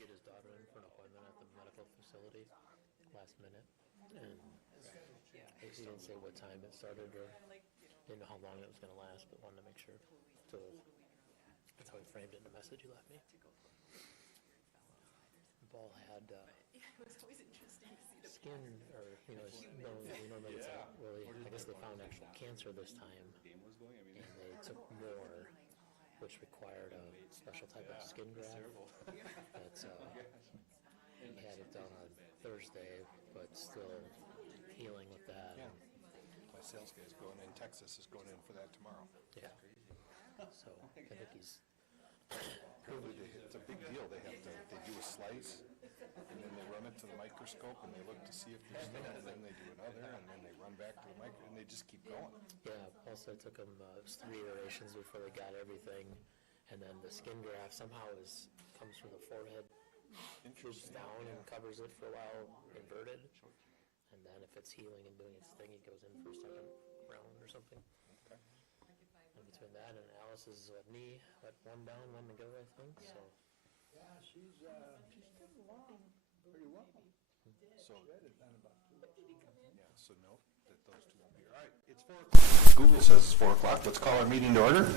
get his daughter in for an appointment at the medical facility last minute, and he didn't say what time it started or didn't know how long it was going to last, but wanted to make sure. So that's how he framed it in the message he left me. Ball had it was always interesting to see the skin, or normally it's really. I guess they found actual cancer this time, and they took more, which required a special type of skin graft. That's he had it done on Thursday, but still healing with that. Yeah. My sales guy's going in. Texas is going in for that tomorrow. Yeah. So I think he's. It's a big deal. They do a slice, and then they run it to the microscope, and they look to see if there's still, and then they do another, and then they run back to the micro, and they just keep going. Yeah. Also, it took them 3 iterations before they got everything, and then the skin graft somehow comes from the forehead, shoots down and covers it for a while, inverted, and then if it's healing and doing its thing, it goes in for a second round or something. Okay. And between that and Alice's knee, one down, one to go, I think. So. Yeah, she's coming along pretty well. So Read it done about 2 weeks. yeah. So note that those two won't be here. All right. It's 4 o'clock. Google says it's 4 o'clock. Let's call our meeting to order.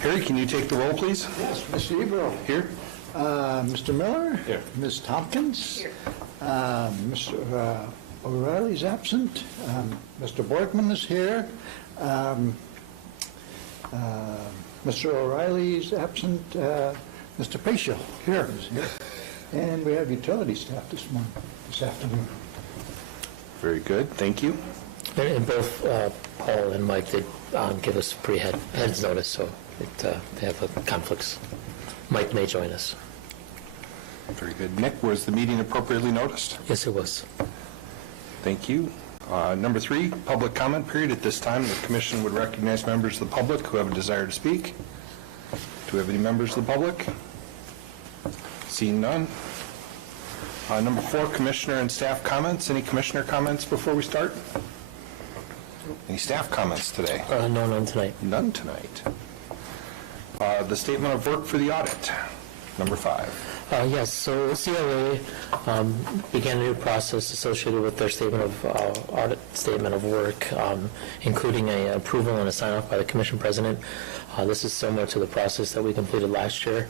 Harry, can you take the roll, please? Yes, Mr. Ebro. Here. Mr. Miller. Here. Ms. Tompkins. Here. Mr. O'Reilly's absent. Mr. Borkman is here. Mr. O'Reilly's absent. Mr. Paschal here is here. And we have utility staff this afternoon. Very good. Thank you. And both Paul and Mike did give us heads notice, so they have conflicts. Mike may join us. Very good. Nick, was the meeting appropriately noticed? Yes, it was. Thank you. Number 3, public comment period. At this time, the commission would recognize members of the public who have a desire to speak. Do we have any members of the public? Seeing none. Number 4, commissioner and staff comments. Any commissioner comments before we start? Any staff comments today? No, none tonight. None tonight. The statement of work for the audit. Number 5. Yes, so CLA began a new process associated with their audit statement of work, including an approval and a sign-off by the commission president. This is similar to the process that we completed last year.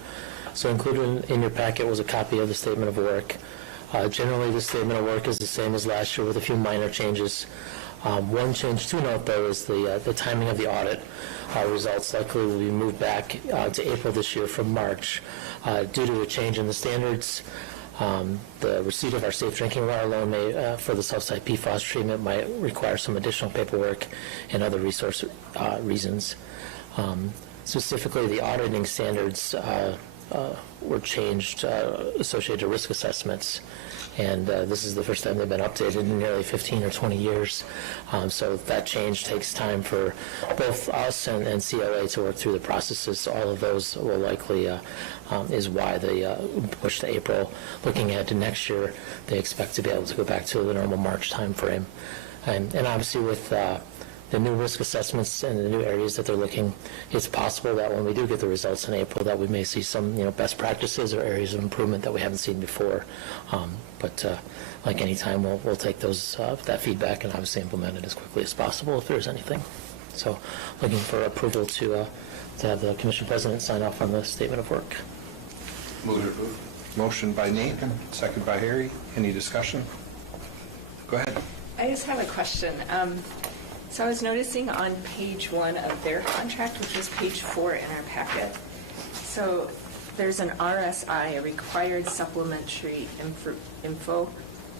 So included in your packet was a copy of the statement of work. Generally, the statement of work is the same as last year with a few minor changes. One change to note, though, is the timing of the audit. Results likely will be moved back to April this year from March due to a change in the standards. The receipt of our safe drinking water loan for the Southside PFAS treatment might require some additional paperwork and other reasons. Specifically, the auditing standards were changed associated to risk assessments. And this is the first time they've been updated in nearly 15 or 20 years. So that change takes time for both us and CLA to work through the processes. So all of those will likely is why they push to April. Looking ahead to next year, they expect to be able to go back to the normal March time frame. And obviously with the new risk assessments and the new areas that they're looking, it's possible that when we do get the results in April that we may see some best practices or areas of improvement that we haven't seen before. But like any time, we'll take that feedback and obviously implement it as quickly as possible if there's anything. So looking for approval to have the commission president sign off on the statement of work. Move to approve. Motion by Nate, second by Harry. Any discussion? Go ahead. I just have a question. So I was noticing on page 1 of their contract, which is page 4 in our packet, so there's an RSI, a required supplementary info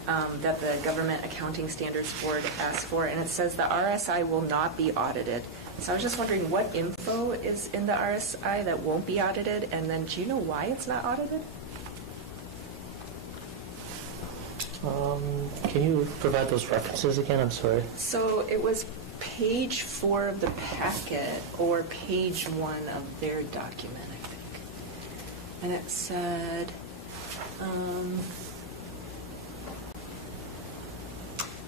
that the Government Accounting Standards Board asked for, and it says the RSI will not be audited. So I was just wondering what info is in the RSI that won't be audited, and then do you know why it's not audited? Can you provide those references again? I'm sorry. So it was page 4 of the packet, or page 1 of their document, I think. And it said,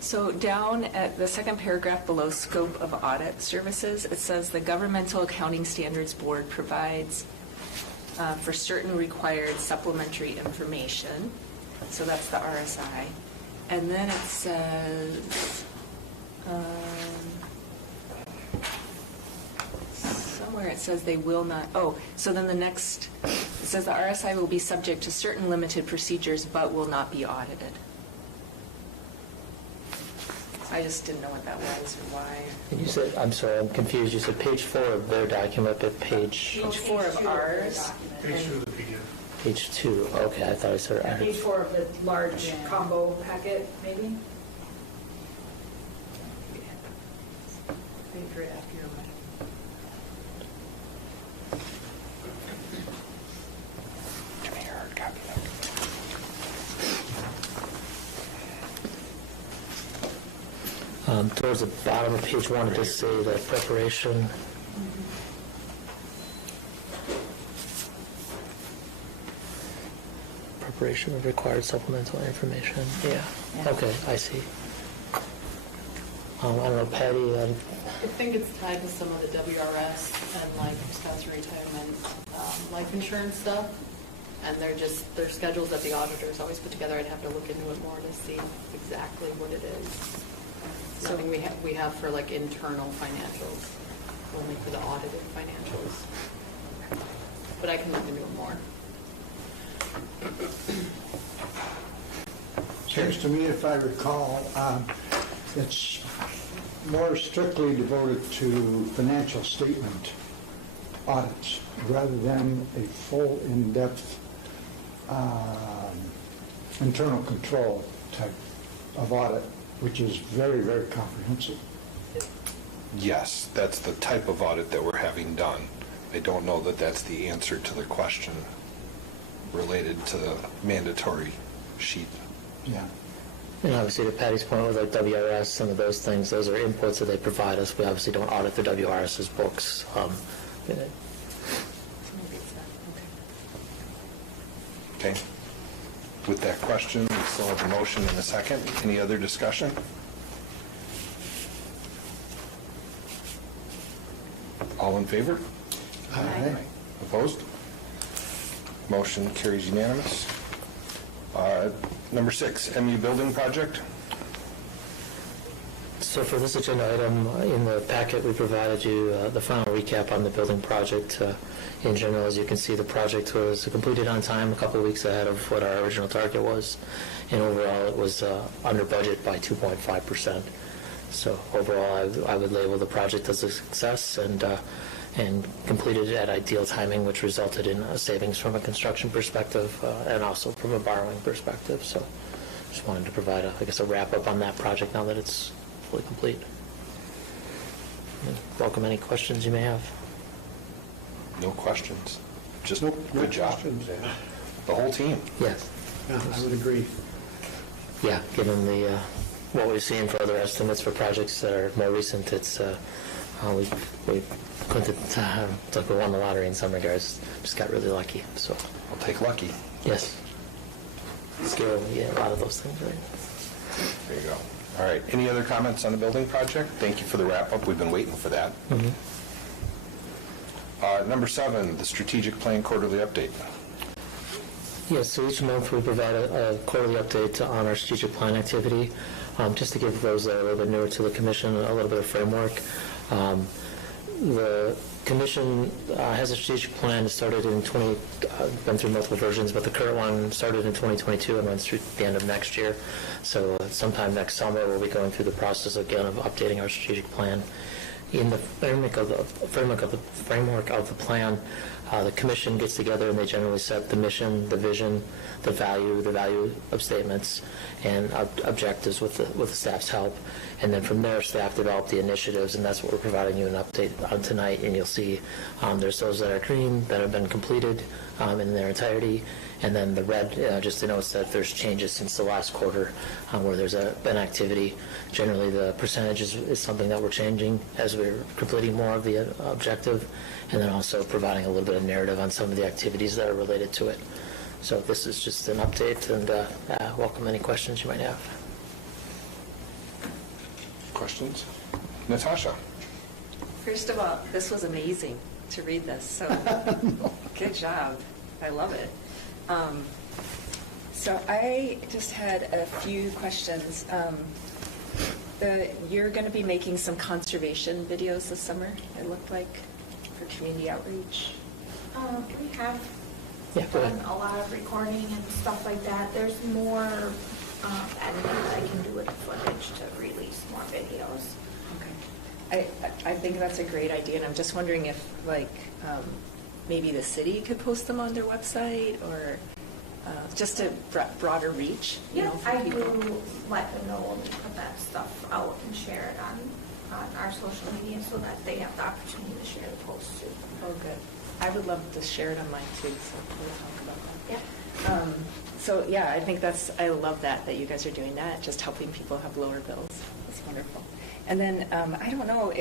so down at the second paragraph below scope of audit services, it says the Governmental Accounting Standards Board provides for certain required supplementary information. So that's the RSI. And then it says, somewhere it says they will not, so then the next, it says the RSI will be subject to certain limited procedures but will not be audited. I just didn't know what that was or why. And you said, I'm sorry, I'm confused. You said page 4 of their document, but page... Page 4 of ours. Page 2 of the PDF. Page 2, okay, I thought I said... Page 4 of the large combo packet, maybe? Wait for it after your mic. Give me your hard copy. Towards the bottom of page 1, it does say the preparation. Preparation of required supplemental information. Yeah, okay, I see. I don't know, Patty, I think it's tied to some of the WRS and like spouse retirement, life insurance stuff. And their schedules that the auditors always put together. I'd have to look into it more to see exactly what it is. Something we have for like internal financials, only for the audited financials. But I can look into it more. Seems to me, if I recall, it's more strictly devoted to financial statement audits rather than a full in-depth internal control type of audit, which is very, very comprehensive. Yes, that's the type of audit that we're having done. I don't know that that's the answer to the question related to the mandatory sheet. Yeah. and obviously to Patty's point with like WRS, some of those things, those are inputs that they provide us. We obviously don't audit the WRS's books. Okay. With that question, we still have a motion and a second. Any other discussion? All in favor? Aye. Opposed? Motion carries unanimous. Number 6, MU building project. So for this agenda item, in the packet, we provided you the final recap on the building project. In general, as you can see, the project was completed on time, a couple of weeks ahead of what our original target was, and overall it was under budget by 2.5%. So overall, I would label the project as a success and completed at ideal timing, which resulted in savings from a construction perspective and also from a borrowing perspective. So just wanted to provide, a wrap-up on that project now that it's fully complete. And welcome any questions you may have. No questions. Just No good job. questions, yeah. The whole team. Yes. Yeah, I would agree. Yeah, given the what we've seen for other estimates for projects that are more recent, it's we couldn't it's like we won the lottery in some regards. Just got really lucky. So I'll take lucky. yes, skill, yeah, a lot of those things, right? There you go. All right. Any other comments on the building project? Thank you for the wrap-up. We've been waiting for that. Mm-hmm. Number 7, the strategic plan quarterly update. Yes, so each month we provide a quarterly update on our strategic plan activity, just to give those that are a little bit newer to the commission a little bit of framework. The commission has a strategic plan that started in been through multiple versions, but the current one started in 2022 and runs through the end of next year. So sometime next summer we'll be going through the process again of updating our strategic plan. In the framework of the plan, the commission gets together and they generally set the mission, the vision, the value of statements, and objectives with the staff's help. And then from there, staff develop the initiatives, and that's what we're providing you an update on tonight. And you'll see there's those that are green that have been completed in their entirety, and then the red just denotes that there's changes since the last quarter where there's been activity. Generally, the percentage is something that we're changing as we're completing more of the objective, and then also providing a little bit of narrative on some of the activities that are related to it. So this is just an update, and welcome any questions you might have. Questions? Natasha? First of all, this was amazing. to read this, so good job. I love it. So I just had a few questions. You're going to be making some conservation videos this summer, it looked like, for community outreach. We have Yeah, go done ahead. a lot of recording and stuff like that. There's more editing that I can do with the footage to release more videos. Okay. I think that's a great idea, and I'm just wondering if, like, maybe the city could post them on their website, or just a broader reach, you know, for I people. do let them know when we put that stuff out and share it on our social media so that they have the opportunity to share the posts too. Oh, good. I would love to share it on mine too, so we'll talk about that. Yeah. So, yeah, I think I love that you guys are doing that, just helping people have lower bills. That's wonderful. And then, I don't know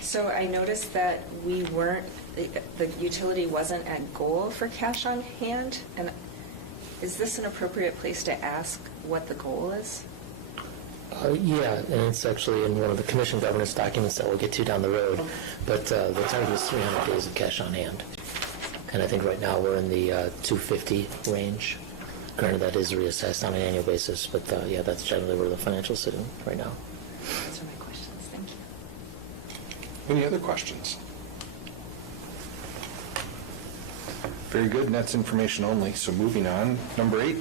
so I noticed that the utility wasn't at goal for cash on hand, and is this an appropriate place to ask what the goal is? Yeah, and it's actually in one of the commission governance documents that we'll get to down the road, but the target is 300 days of cash on hand. And I think right now we're in the 250 range. Granted, that is reassessed on an annual basis, but yeah, that's generally where the financials sitting right now. Those are my questions. Thank you. Any other questions? Very good, and that's information only. So moving on, number 8,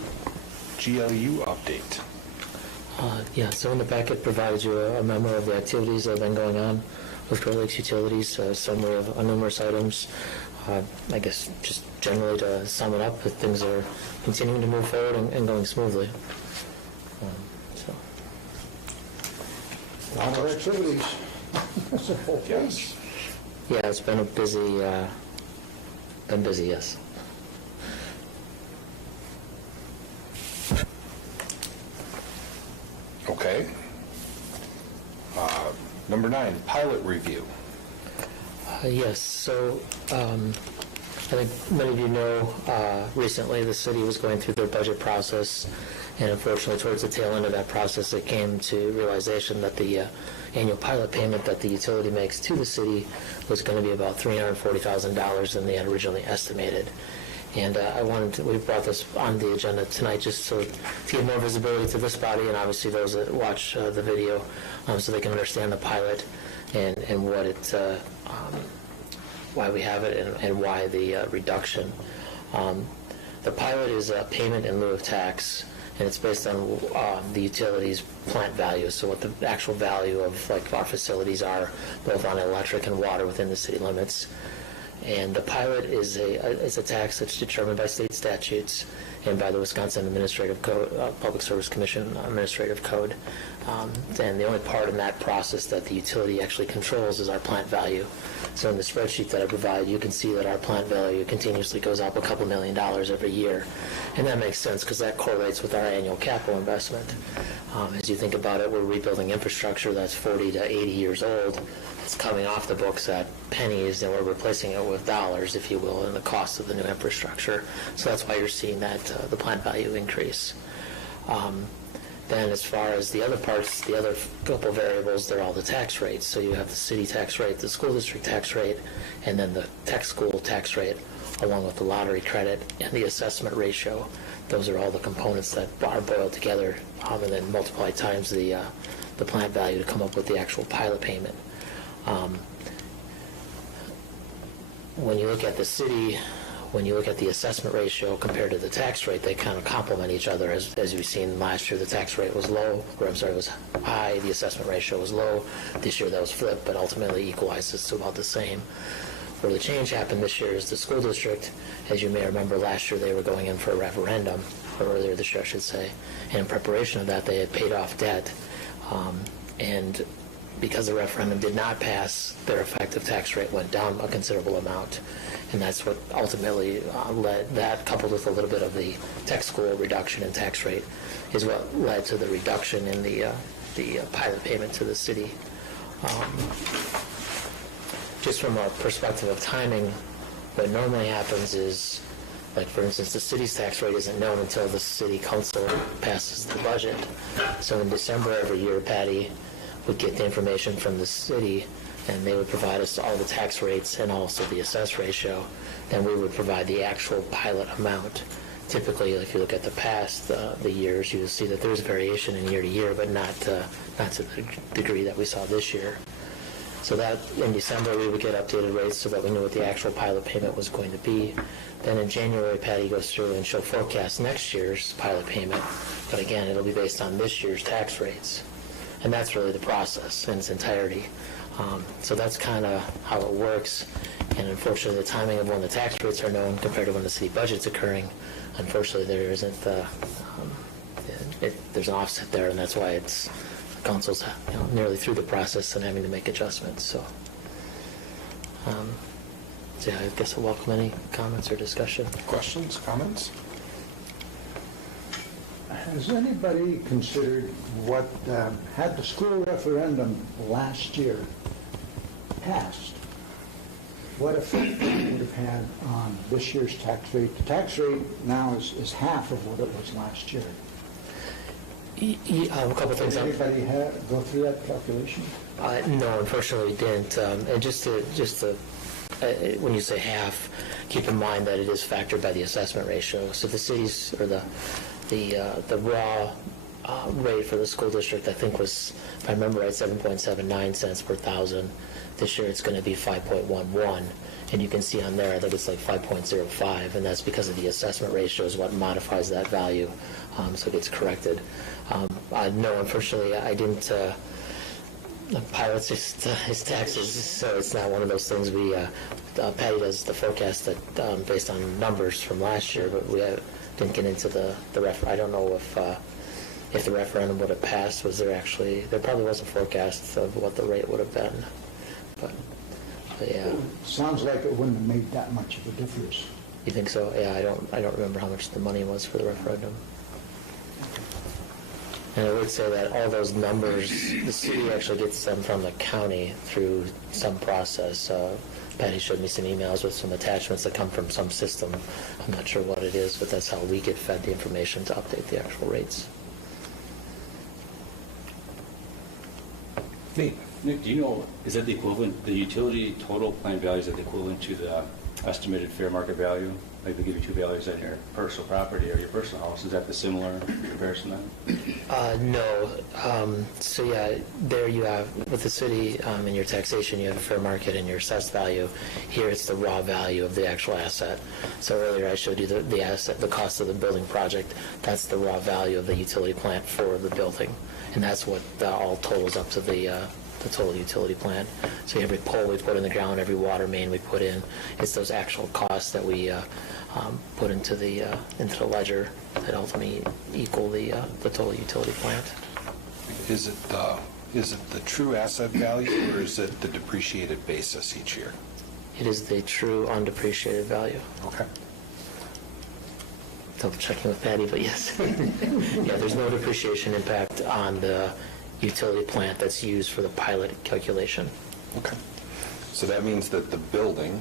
GLU update. Yeah, so in the packet provides you a memo of the activities that have been going on with Great Lakes Utilities, a summary of numerous items. I guess just generally to sum it up, that things are continuing to move forward and going smoothly. So. A lot of activities. That's a whole Yes. Yeah, it's been a busy, yes. Okay. Number 9, pilot review. Yes, so I think many of you know recently the city was going through their budget process, and unfortunately towards the tail end of that process it came to realization that the annual pilot payment that the utility makes to the city was going to be about $340,000 than they had originally estimated. And we brought this on the agenda tonight just so to give more visibility to this body and obviously those that watch the video so they can understand the pilot and what it, why we have it and why the reduction. The pilot is a payment in lieu of tax, and it's based on the utilities plant value, so what the actual value of like our facilities are, both on electric and water within the city limits. And the pilot is a tax that's determined by state statutes and by the Wisconsin Administrative Code, Public Service Commission Administrative Code. And the only part in that process that the utility actually controls is our plant value. So in the spreadsheet that I provide, you can see that our plant value continuously goes up a couple $1 million every year. And that makes sense because that correlates with our annual capital investment. As you think about it, we're rebuilding infrastructure that's 40 to 80 years old. It's coming off the books at pennies, and we're replacing it with dollars, if you will, in the cost of the new infrastructure. So that's why you're seeing that the plant value increase. Then as far as the other parts, the other couple variables, they're all the tax rates. So you have the city tax rate, the school district tax rate, and then the tech school tax rate, along with the lottery credit and the assessment ratio. Those are all the components that are boiled together and then multiply times the plant value to come up with the actual pilot payment. When you look at the city, when you look at the assessment ratio compared to the tax rate, they kind of complement each other. As we've seen last year, the tax rate was low, or I'm sorry, was high, the assessment ratio was low. This year that was flipped, but ultimately equalizes to about the same. Where the change happened this year is the school district. As you may remember, last year they were going in for a referendum, or earlier this year I should say, and in preparation of that they had paid off debt. And because the referendum did not pass, their effective tax rate went down a considerable amount. And that's what ultimately led, that coupled with a little bit of the tech school reduction in tax rate, is what led to the reduction in the pilot payment to the city. Just from a perspective of timing, what normally happens is, like for instance, the city's tax rate isn't known until the city council passes the budget. So in December every year, Patty would get the information from the city and they would provide us all the tax rates and also the assess ratio. Then we would provide the actual pilot amount. Typically, if you look at the past, the years, you'll see that there's variation in year to year, but not to the degree that we saw this year. So that, in December, we would get updated rates so that we knew what the actual pilot payment was going to be. Then in January, Patty goes through and she'll forecast next year's pilot payment. But again, it'll be based on this year's tax rates. And that's really the process in its entirety. So that's kind of how it works. And unfortunately, the timing of when the tax rates are known compared to when the city budget's occurring, unfortunately, there isn't, there's an offset there, and that's why it's, the council's nearly through the process and having to make adjustments. So yeah, I guess I'll welcome any comments or discussion. Questions, comments? Has anybody considered what, had the school referendum last year passed, what effect it would have had on this year's tax rate? The tax rate now is half of what it was last year. A couple things. Did anybody go through that calculation? No, unfortunately, we didn't. And just to when you say half, keep in mind that it is factored by the assessment ratio. So the city's, or the raw rate for the school district, I think, was, if I remember right, 7.79 cents per thousand. This year it's going to be 5.11, and you can see on there that it's like 5.05, and that's because of the assessment ratio is what modifies that value, so it gets corrected. No, unfortunately, I didn't pilot his taxes, so it's not one of those things we, Patty does the forecast that based on numbers from last year, but we didn't get into the I don't know if the referendum would have passed. Was there actually, there probably was a forecast of what the rate would have been, but yeah. Sounds like it wouldn't have made that much of a difference. You think so? Yeah, I don't remember how much the money was for the referendum. And I would say that all those numbers, the city actually gets them from the county through some process. Patty showed me some emails with some attachments that come from some system. I'm not sure what it is, but that's how we get fed the information to update the actual rates. Nate? Nick, do you know, is that the equivalent, the utility total plan value, is that the equivalent to the estimated fair market value? Like they give you two values on your personal property or your personal house. Is that the similar comparison then? No. So yeah, there you have, with the city in your taxation, you have a fair market and your assessed value. Here it's the raw value of the actual asset. So earlier I showed you the asset, the cost of the building project. That's the raw value of the utility plant for the building. And that's what all totals up to the total utility plant. So every pole we put in the ground, every water main we put in, it's those actual costs that we put into the ledger that ultimately equal the total utility plant. Is it the true asset value, or is it the depreciated basis each year? It is the true undepreciated value. Okay. Double checking with Patty, but yes. Yeah, there's no depreciation impact on the utility plant that's used for the pilot calculation. Okay. So that means that the building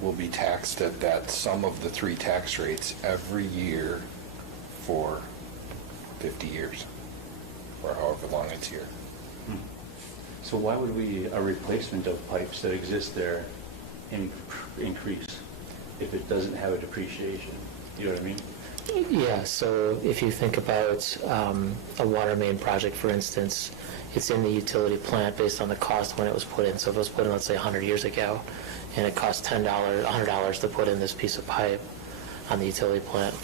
will be taxed at that sum of the three tax rates every year for 50 years, or however long it's here. So why would a replacement of pipes that exist there increase if it doesn't have a depreciation? You know what I mean? Yeah, so if you think about a water main project, for instance, it's in the utility plant based on the cost when it was put in. So if it was put in, let's say, 100 years ago, and it cost $100 to put in this piece of pipe on the utility plant,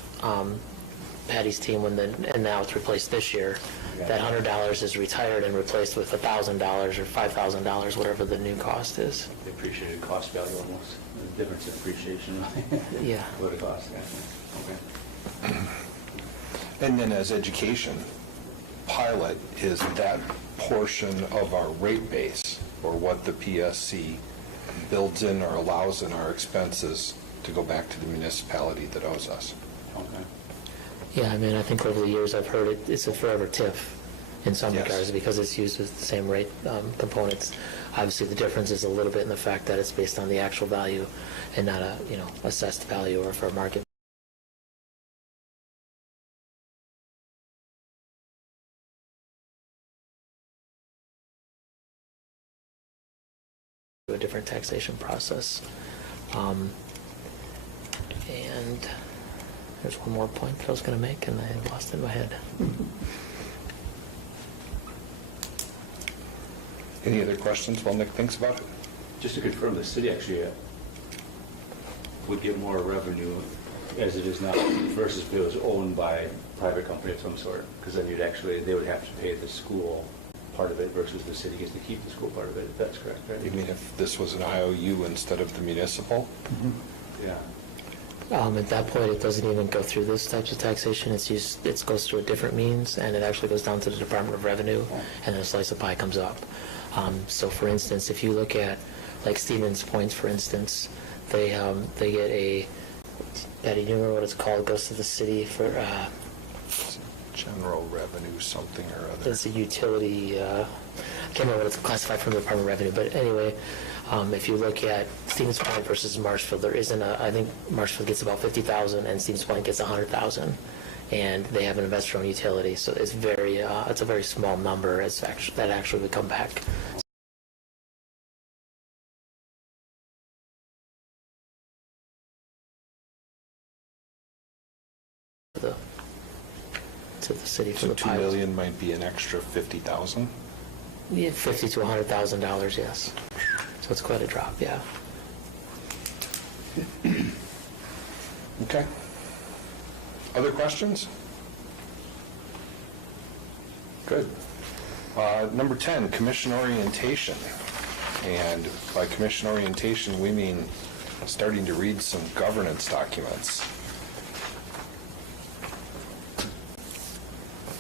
Patty's team, and now it's replaced this year, that $100 is retired and replaced with $1,000 or $5,000, whatever the new cost is. The appreciated cost value almost, the difference in appreciation. Yeah. What it costs, yeah. Okay. And then as education, pilot is that portion of our rate base, or what the PSC builds in or allows in our expenses to go back to the municipality that owes us. Okay. Yeah, I mean, I think over the years I've heard it's a forever TIF in some Yes. regards because it's used with the same rate components. Obviously, the difference is a little bit in the fact that it's based on the actual value and not a assessed value or for market a different taxation process. And there's one more point that I was going to make, and I lost it in my head. Any other questions while Nick thinks about it? Just to confirm, the city actually would get more revenue as it is now versus if it was owned by a private company of some sort, because then they would have to pay the school part of it versus the city gets to keep the school part of it, if that's correct, right? You mean if this was an IOU instead of the municipal? Yeah. At that point, it doesn't even go through this types of taxation. It goes through a different means, and it actually goes down to the Department of Revenue, and then a slice of pie comes up. So, for instance, if you look at, like Stevens Point, for instance, they get a, Patty, do you remember what it's called? It goes to the city for, General revenue something or other. it's a utility, I can't remember what it's classified from the Department of Revenue, but anyway, if you look at Stevens Point versus Marshfield, there isn't I think Marshfield gets about 50,000 and Stevens Point gets 100,000, and they have an investor-owned utility, so it's it's a very small number that actually would come back. To the city for So the $2 pilot. million might be an extra 50,000? Yeah, $50,000 to $100,000, yes. So it's quite a drop, yeah. Okay. Other questions? Good. Number 10, commission orientation. And by commission orientation, we mean starting to read some governance documents.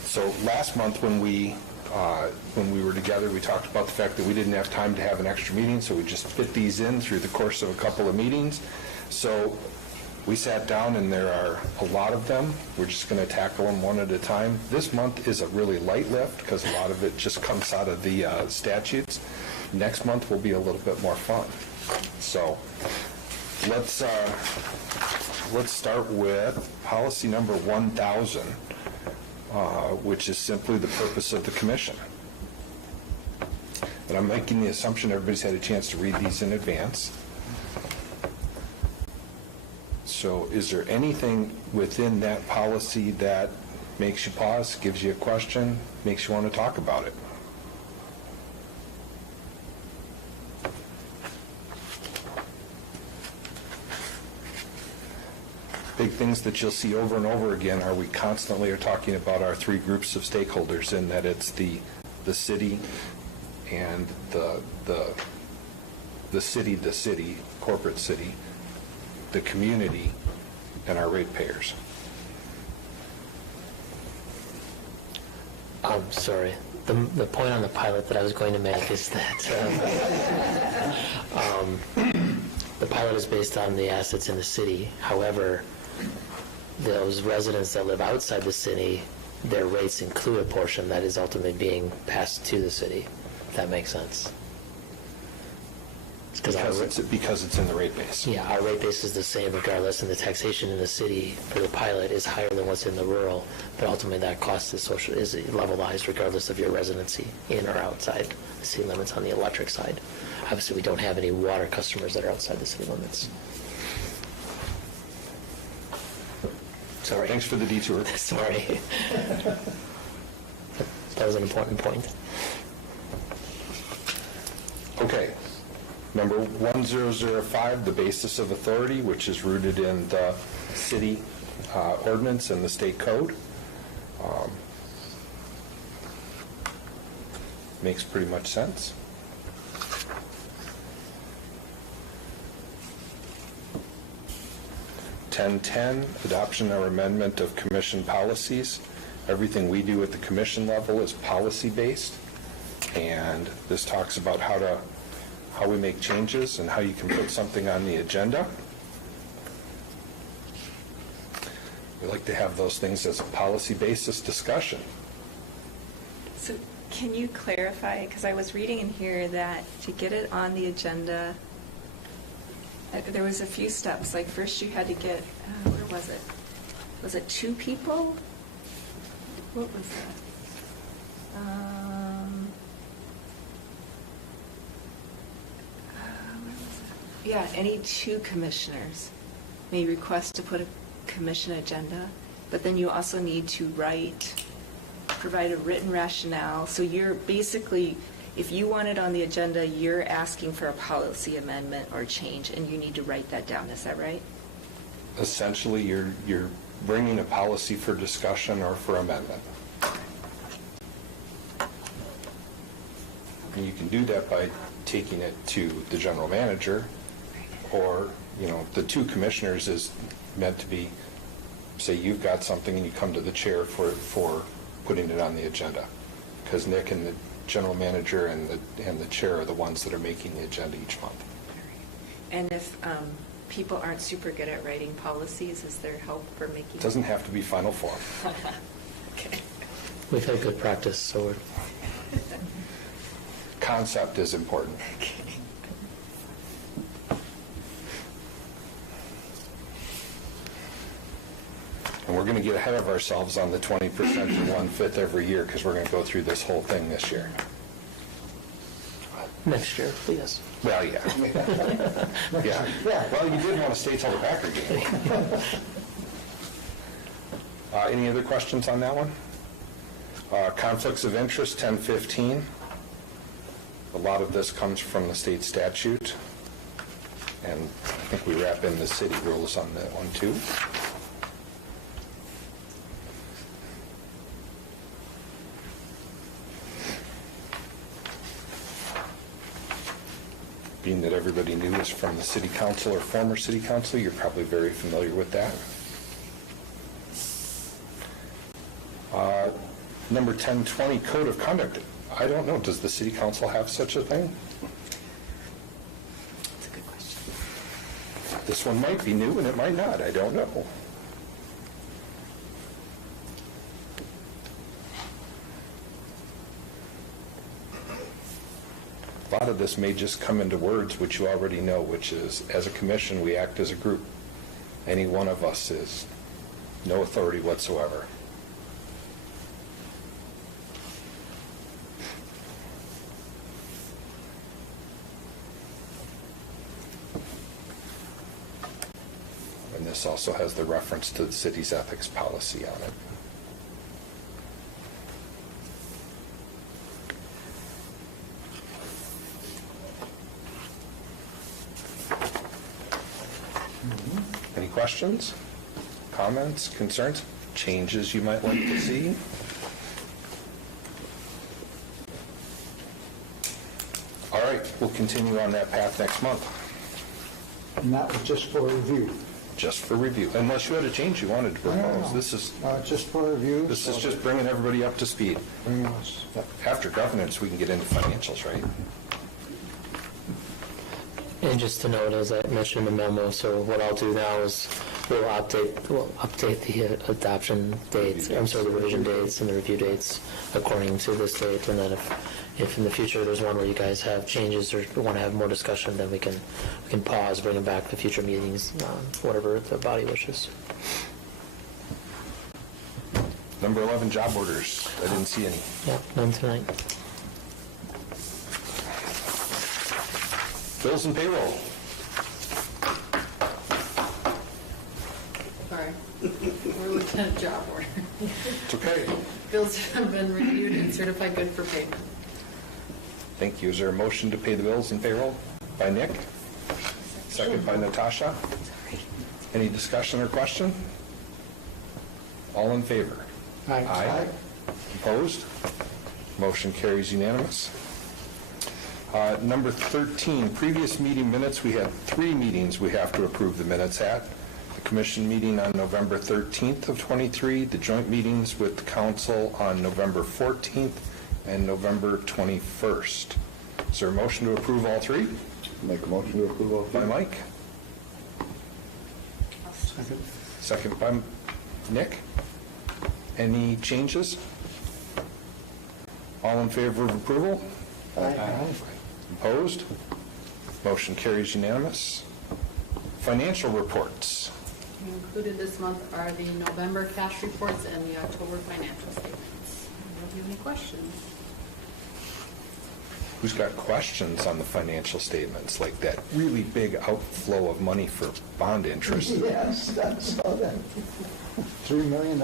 So last month when we were together, we talked about the fact that we didn't have time to have an extra meeting, so we just fit these in through the course of a couple of meetings. So we sat down, and there are a lot of them. We're just going to tackle them one at a time. This month is a really light lift because a lot of it just comes out of the statutes. Next month will be a little bit more fun. So let's start with policy number 1000. Which is simply the purpose of the commission. And I'm making the assumption everybody's had a chance to read these in advance. So is there anything within that policy that makes you pause, gives you a question, makes you want to talk about it? Big things that you'll see over and over again are we constantly are talking about our three groups of stakeholders, in that it's the city and the city, corporate city, the community, and our ratepayers. I'm sorry. The point on the pilot that I was going to make is that the pilot is based on the assets in the city. However, those residents that live outside the city, their rates include a portion that is ultimately being passed to the city, if that makes sense. Because it's in the rate base. Yeah, our rate base is the same regardless, and the taxation in the city for the pilot is higher than what's in the rural, but ultimately that cost is levelized regardless of your residency in or outside the city limits on the electric side. Obviously, we don't have any water customers that are outside the city limits. Sorry. Thanks for the detour. Sorry. That was an important point. Okay. Number 1005, the basis of authority, which is rooted in the city ordinance and the state code. Makes pretty much sense. Adoption or amendment of commission policies. Everything we do at the commission level is policy-based, and this talks about how we make changes and how you can put something on the agenda. We like to have those things as a policy basis discussion. So can you clarify, because I was reading in here that to get it on the agenda, there was a few steps. Like first you had to get, where was it? Was it 2 people? What was that? Yeah, any two commissioners may request to put a commission agenda, but then you also need to provide a written rationale. So you're basically, if you want it on the agenda, you're asking for a policy amendment or change, and you need to write that down. Is that right? Essentially, you're bringing a policy for discussion or for amendment. And you can do that by taking it to the general manager, or, the two commissioners is meant to be, say you've got something and you come to the chair for putting it on the agenda. Because Nick and the general manager and the chair are the ones that are making the agenda each month. And if people aren't super good at writing policies, is there help for making? It doesn't have to be final form. Okay. We've had good practice, so we're... Concept is important. Okay. And we're going to get ahead of ourselves on the 20% to 1/5 every year, because we're going to go through this whole thing this year. Next year, please. Well, yeah. Yeah. Well, you did want to stay till the Packer game. Any other questions on that one? Conflicts of interest, 1015. A lot of this comes from the state statute, and I think we wrap in the city rules on that one too. Being that everybody new is from the city council or former city council, you're probably very familiar with that. Number 1020, Code of Conduct. I don't know, does the city council have such a thing? That's a good question. This one might be new and it might not, I don't know. A lot of this may just come into words which you already know, which is, as a commission, we act as a group. Any one of us is no authority whatsoever. And this also has the reference to the city's ethics policy on it. Any questions, comments, concerns, changes you might like to see? All right, we'll continue on that path next month, And that was just for review. just for review, unless you had a change you wanted to propose. No. This is Just for review. just bringing everybody up to speed. Bring us- After governance, we can get into financials, right? And just to note, as I mentioned in the memo, so what I'll do now is we'll update the adoption dates, the revision dates and the review dates according to this date. And then if in the future there's one where you guys have changes or want to have more discussion, then we can pause, bring them back to future meetings, whatever the body wishes. Number 11, job orders. I didn't see any. Yeah, none tonight. Bills and payroll. Sorry. We're looking at job order. It's okay. Bills have been reviewed and certified good for payment. Thank you. Is there a motion to pay the bills and payroll? By Nick? Second by Natasha. Any discussion or question? All in favor? Aye. Opposed? Motion carries unanimous. Number 13, previous meeting minutes. We had 3 meetings we have to approve the minutes at. The commission meeting on November 13th of 23, the joint meetings with the council on November 14th and November 21st. Is there a motion to approve all 3? Make a motion to approve all By Mike? Second by Nick. Any changes? All in favor of approval? Aye. Opposed? Motion carries unanimous. Financial reports. Included this month are the November cash reports and the October financial statements. Do you have any questions? who's got questions on the financial statements, like that really big outflow of money for bond interest? Yes, I saw that. $3 million?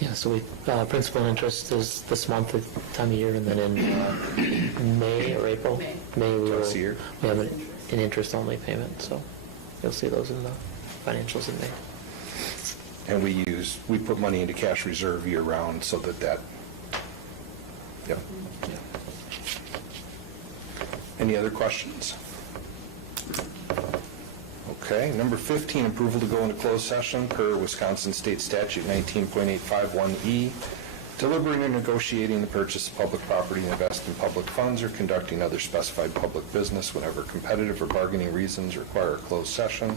Yeah, so we, principal and interest is this month, the time of year, and then in May or April? May. we Twice a year? we have an interest-only payment, so you'll see those in the financials in May. And we put money into cash reserve year-round so that, yep. Any other questions? Okay, number 15, approval to go into closed session per Wisconsin State Statute 19.851E, deliberating or negotiating the purchase of public property and invest in public funds or conducting other specified public business whenever competitive or bargaining reasons require a closed session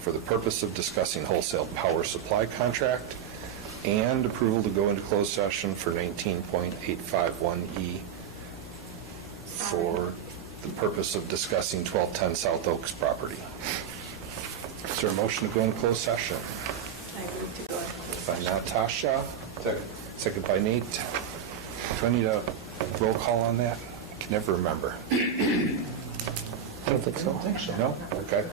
for the purpose of discussing wholesale power supply contract, and approval to go into closed session for 19.851E for the purpose of discussing 1210 South Oaks property. Is there a motion to go into closed session? I move to go into closed By session. Natasha. Second by Nate. Do I need a roll call on that? I can never remember. I don't think so. No? Okay.